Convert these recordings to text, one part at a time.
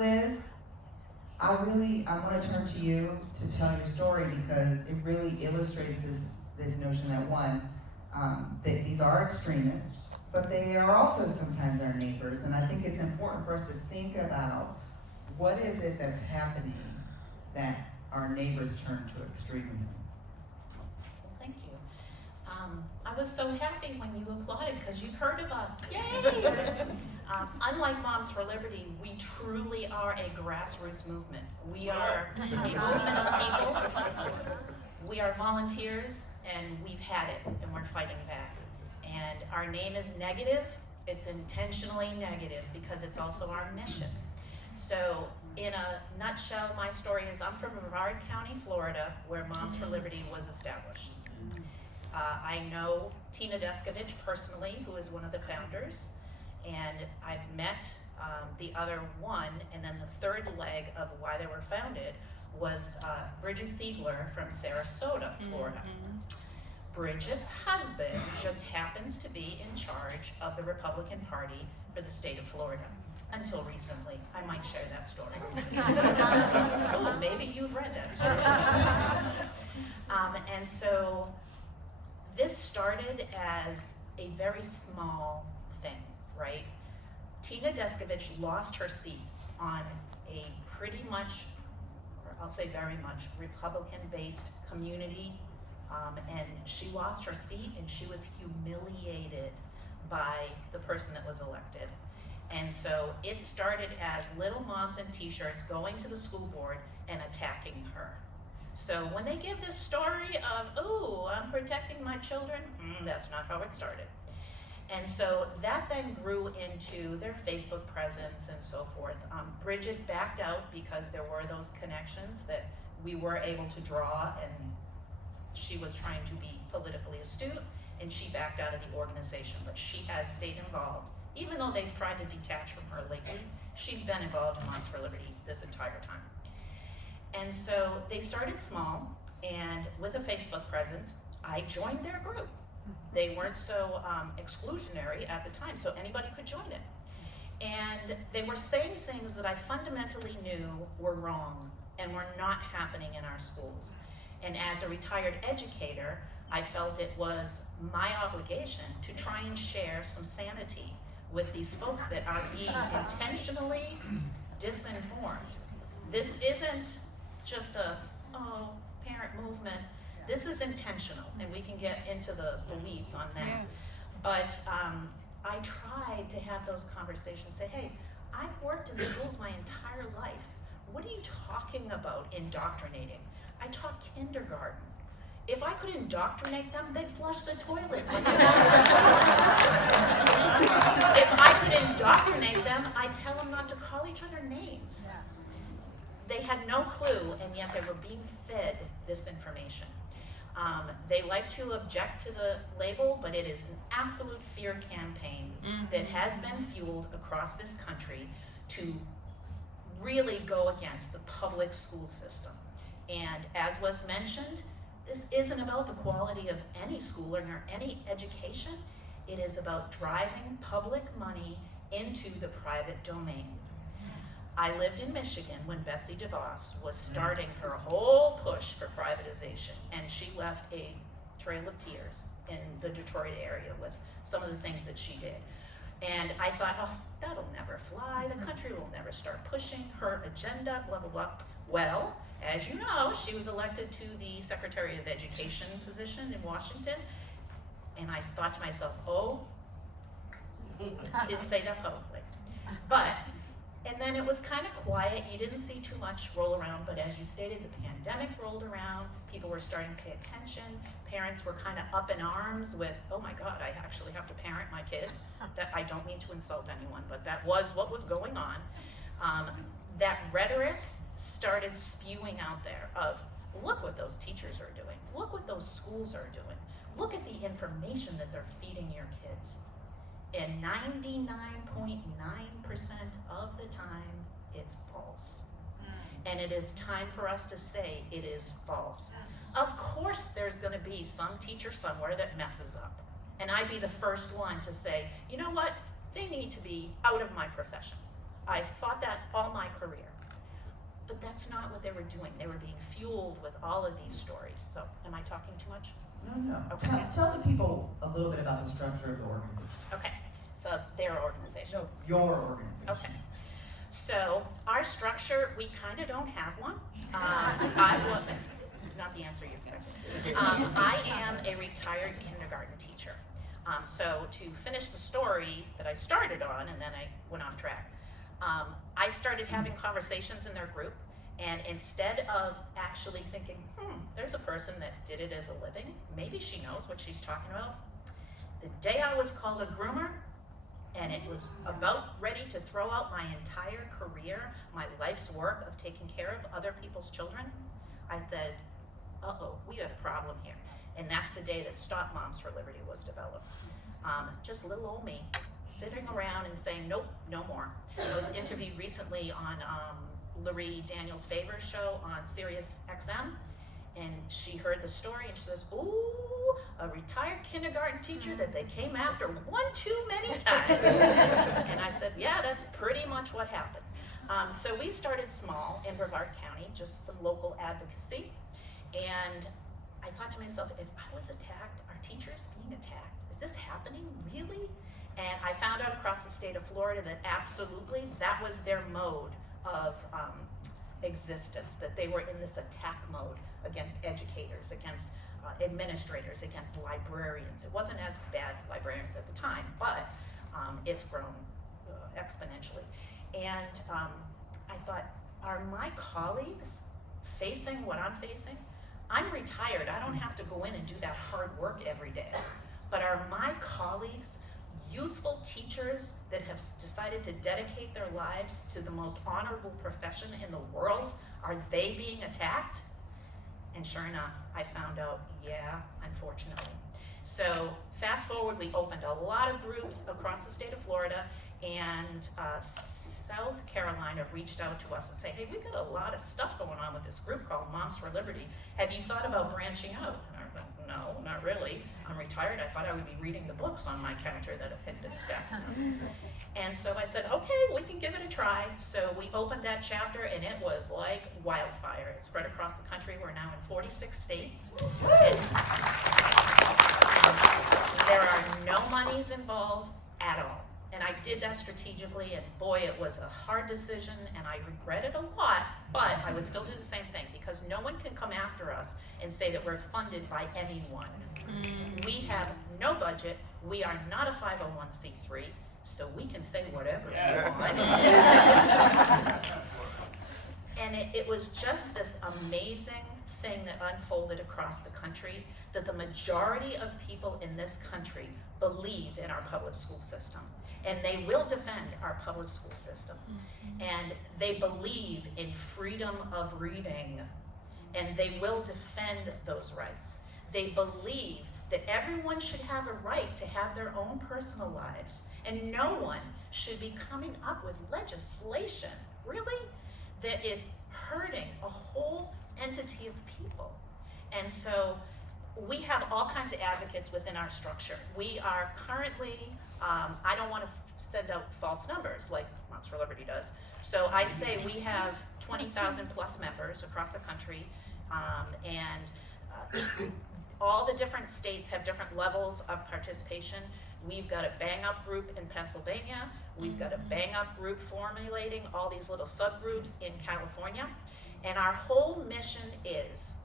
Liz, I want to turn to you to tell your story because it really illustrates this notion that one, that these are extremists, but they are also sometimes our neighbors, and I think it's important for us to think about what is it that's happening that our neighbors turn to extremism. Thank you. I was so happy when you applauded because you've heard of us. Yay! Unlike Moms for Liberty, we truly are a grassroots movement. We are a movement of people. We are volunteers, and we've had it, and we're fighting back. And our name is negative. It's intentionally negative because it's also our mission. So, in a nutshell, my story is I'm from Brevard County, Florida, where Moms for Liberty was established. I know Tina Descovich personally, who is one of the founders, and I've met the other one, and then the third leg of why they were founded was Bridget Ziegler from Sarasota, Florida. Bridget's husband just happens to be in charge of the Republican Party for the state of Florida. Until recently. I might share that story. Oh, maybe you've read that story. And so this started as a very small thing, right? Tina Descovich lost her seat on a pretty much, or I'll say very much, Republican-based community, and she lost her seat and she was humiliated by the person that was elected. And so it started as little moms in t-shirts going to the school board and attacking her. So when they give this story of, oh, I'm protecting my children, that's not how it started. And so that then grew into their Facebook presence and so forth. Bridget backed out because there were those connections that we were able to draw, and she was trying to be politically astute, and she backed out of the organization, but she has stayed involved. Even though they've tried to detach from her lately, she's been involved in Moms for Liberty this entire time. And so they started small, and with a Facebook presence, I joined their group. They weren't so exclusionary at the time, so anybody could join it. And they were saying things that I fundamentally knew were wrong and were not happening in our schools. And as a retired educator, I felt it was my obligation to try and share some sanity with these folks that are being intentionally disinformed. This isn't just a, parent movement. This is intentional, and we can get into the weeds on that. But I tried to have those conversations, say, hey, I've worked in schools my entire life. What are you talking about indoctrinating? I taught kindergarten. If I could indoctrinate them, they'd flush the toilet. If I could indoctrinate them, I'd tell them not to call each other names. They had no clue, and yet they were being fed this information. They like to object to the label, but it is an absolute fear campaign that has been fueled across this country to really go against the public school system. And as was mentioned, this isn't about the quality of any schooling or any education. It is about driving public money into the private domain. I lived in Michigan when Betsy DeVos was starting her whole push for privatization, and she left a trail of tears in the Detroit area with some of the things that she did. And I thought, oh, that'll never fly. The country will never start pushing her agenda, blah, blah, blah. Well, as you know, she was elected to the Secretary of Education position in Washington. And I thought to myself, oh, didn't say that publicly. But, and then it was kind of quiet. You didn't see too much roll around. But as you stated, the pandemic rolled around. People were starting to pay attention. Parents were kind of up in arms with, oh my God, I actually have to parent my kids. That I don't mean to insult anyone, but that was what was going on. That rhetoric started spewing out there of, look what those teachers are doing. Look what those schools are doing. Look at the information that they're feeding your kids. And 99.9% of the time, it's false. And it is time for us to say it is false. Of course, there's going to be some teacher somewhere that messes up. And I'd be the first one to say, you know what? They need to be out of my profession. I fought that all my career. But that's not what they were doing. They were being fueled with all of these stories. So, am I talking too much? No. Okay. Tell the people a little bit about the structure of the organization. Okay, so their organization. No, your organization. Okay. So our structure, we kind of don't have one. Not the answer you expected. I am a retired kindergarten teacher. So to finish the story that I started on, and then I went off track, I started having conversations in their group, and instead of actually thinking, there's a person that did it as a living, maybe she knows what she's talking about, the day I was called a groomer, and it was about ready to throw out my entire career, my life's work of taking care of other people's children, I said, uh-oh, we got a problem here. And that's the day that Stop Moms for Liberty was developed. Just little old me, sitting around and saying, nope, no more. I was interviewed recently on Larry Daniels' Favors show on Sirius XM, and she heard the story and she says, ooh, a retired kindergarten teacher that they came after one too many times. And I said, yeah, that's pretty much what happened. So we started small in Brevard County, just some local advocacy. And I thought to myself, if I was attacked, are teachers being attacked? Is this happening, really? And I found out across the state of Florida that absolutely, that was their mode of existence, that they were in this attack mode against educators, against administrators, against librarians. It wasn't as bad librarians at the time, but it's grown exponentially. And I thought, are my colleagues facing what I'm facing? I'm retired, I don't have to go in and do that hard work every day. But are my colleagues, youthful teachers that have decided to dedicate their lives to the most honorable profession in the world, are they being attacked? And sure enough, I found out, yeah, unfortunately. So fast forward, we opened a lot of groups across the state of Florida, and South Carolina reached out to us and said, hey, we've got a lot of stuff going on with this group called Moms for Liberty. Have you thought about branching out? And I went, no, not really. I'm retired. I thought I would be reading the books on my counter that had been stacked. And so I said, okay, we can give it a try. So we opened that chapter, and it was like wildfire. It spread across the country. We're now in 46 states. And there are no monies involved at all. And I did that strategically, and boy, it was a hard decision, and I regret it a lot, but I would still do the same thing, because no one can come after us and say that we're funded by anyone. We have no budget, we are not a 501c3, so we can say whatever we want. And it was just this amazing thing that unfolded across the country, that the majority of people in this country believe in our public school system. And they will defend our public school system. And they believe in freedom of reading. And they will defend those rights. They believe that everyone should have a right to have their own personal lives. And no one should be coming up with legislation, really, that is hurting a whole entity of people. And so we have all kinds of advocates within our structure. We are currently, I don't want to send out false numbers like Moms for Liberty does. So I say we have 20,000 plus members across the country, and all the different states have different levels of participation. We've got a Bang Up group in Pennsylvania. We've got a Bang Up group formulating all these little subgroups in California. And our whole mission is,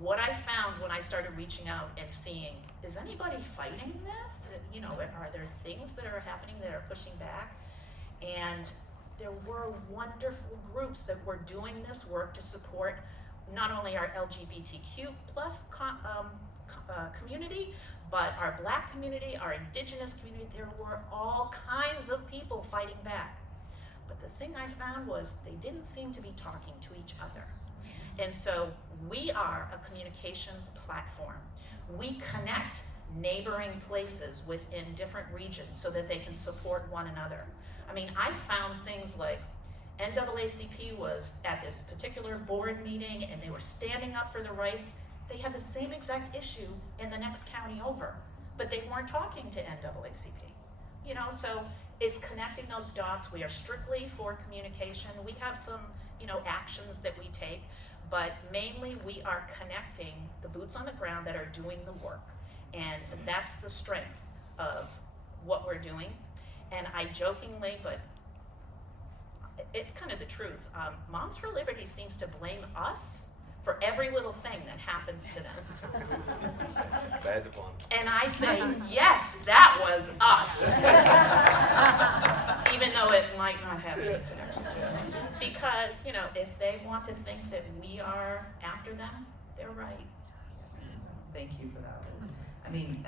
what I found when I started reaching out and seeing, is anybody fighting this? You know, are there things that are happening that are pushing back? And there were wonderful groups that were doing this work to support not only our LGBTQ plus community, but our Black community, our Indigenous community. There were all kinds of people fighting back. But the thing I found was they didn't seem to be talking to each other. And so we are a communications platform. We connect neighboring places within different regions so that they can support one another. I mean, I found things like NAACP was at this particular board meeting and they were standing up for the rights. They had the same exact issue in the next county over, but they weren't talking to NAACP. You know, so it's connecting those dots. We are strictly for communication. We have some, actions that we take, but mainly we are connecting the boots on the ground that are doing the work. And that's the strength of what we're doing. And I jokingly, but it's kind of the truth, Moms for Liberty seems to blame us for every little thing that happens to them. Badge of honor. And I say, yes, that was us. Even though it might not have any connection to us. Because, if they want to think that we are after them, they're right. Thank you for that. I mean,